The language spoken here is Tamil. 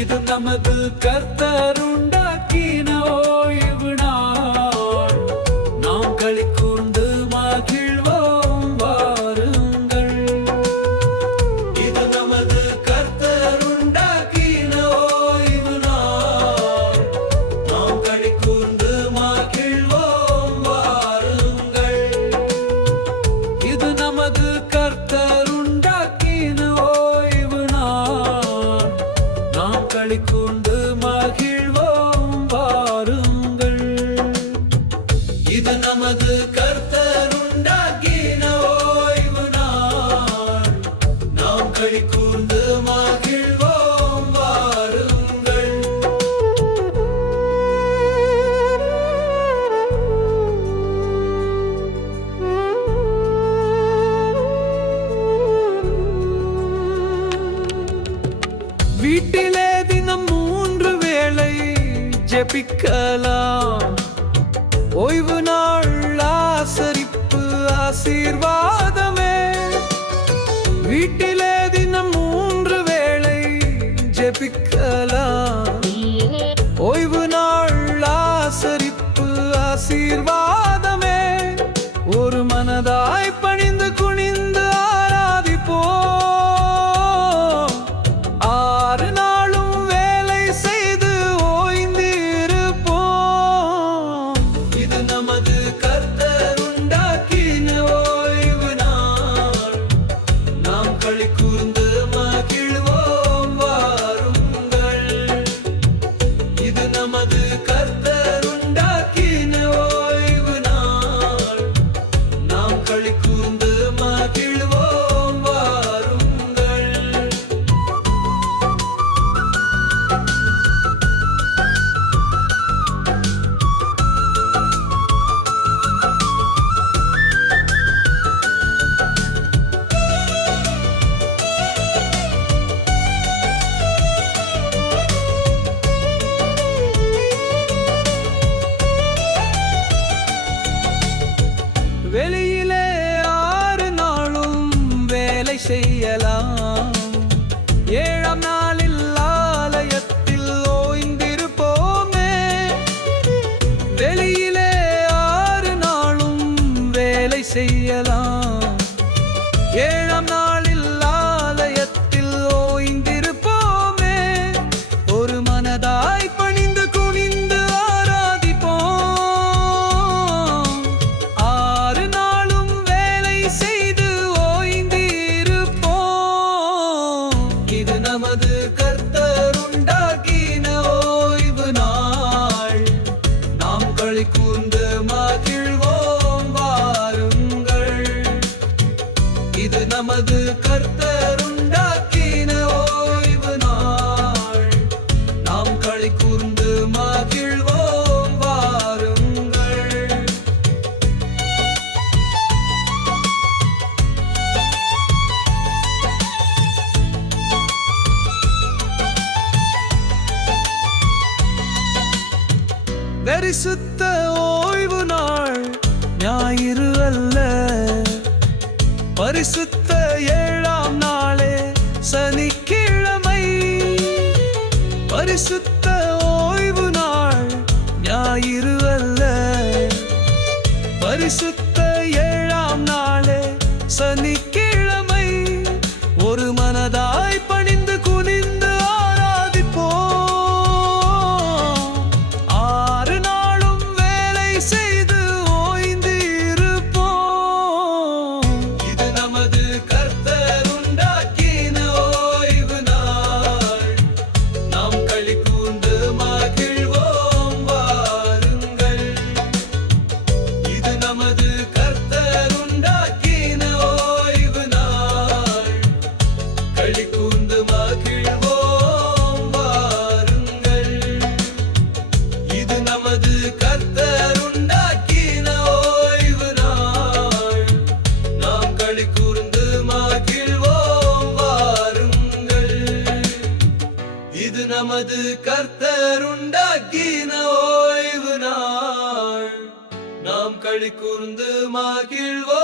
இது நமது கர்த்தருண்டாக்கின ஓய்வு நாள். நாம் களி கூர்ந்து மகிழ்வோம் வாருங்கள். இது நமது கர்த்தருண்டாக்கின ஓய்வு நாள். நாம் களி கூர்ந்து மகிழ்வோம் வாருங்கள். இது நமது கர்த்தருண்டாக்கின ஓய்வு நாள். நாம் களி கூர்ந்து மகிழ்வோம் வாருங்கள். இது நமது கர்த்தருண்டாக்கின ஓய்வு நாள். நாம் களி கூர்ந்து மகிழ்வோம் வாருங்கள். வீட்டிலே தினம் 3 வேளை ஜெபிக்கலாம். ஓய்வு நாள் ஆசரிப்பு ஆசீர்வாதமே. வீட்டிலே தினம் 3 வேளை ஜெபிக்கலாம். ஓய்வு நாள் ஆசரிப்பு ஆசீர்வாதமே. ஒரு மனதாய் பணிந்து குனிந்து ஆராதிப்போம். 6 நாளும் வேலை செய்து ஓய்ந்திருப்போம். இது நமது கர்த்தருண்டாக்கின ஓய்வு நாள். நாம் களி கூர்ந்து மகிழ்வோம் வாருங்கள். இது நமது கர்த்தருண்டாக்கின ஓய்வு நாள். நாம் களி கூர்ந்து மகிழ்வோம் வாருங்கள். வெளியிலே 6 நாளும் வேலை செய்யலாம். 7ஆம் நாளில் ஆலயத்தில் ஓய்ந்திருப்போமே. வெளியிலே 6 நாளும் வேலை செய்யலாம். 7ஆம் நாளில் ஆலயத்தில் ஓய்ந்திருப்போமே. ஒரு மனதாய் பணிந்து குனிந்து ஆராதிப்போம். 6 நாளும் வேலை செய்து ஓய்ந்திருப்போம். இது நமது கர்த்தருண்டாக்கின ஓய்வு நாள். நாம் களி கூர்ந்து மகிழ்வோம் வாருங்கள். இது நமது கர்த்தருண்டாக்கின ஓய்வு நாள். நாம் களி கூர்ந்து மகிழ்வோம் வாருங்கள். பரிசுத்த ஓய்வு நாள் ஞாயிறு அல்ல. பரிசுத்த 7ஆம் நாளே சனிக்கிழமை. பரிசுத்த ஓய்வு நாள் ஞாயிறு அல்ல. பரிசுத்த 7ஆம் நாளே சனிக்கிழமை. ஒரு மனதாய் பணிந்து குனிந்து ஆராதிப்போம். 6 நாளும் வேலை செய்து ஓய்ந்திருப்போம். இது நமது கர்த்தருண்டாக்கின ஓய்வு நாள். நாம் களி கூர்ந்து மகிழ்வோம் வாருங்கள். இது நமது கர்த்தருண்டாக்கின ஓய்வு நாள். களி கூர்ந்து மகிழ்வோம் வாருங்கள். இது நமது கர்த்தருண்டாக்கின அது கர்த்தர் உண்டாக்கின ஓய்வு நாள் நாம் களி கூர்ந்து மகிழ்வோம்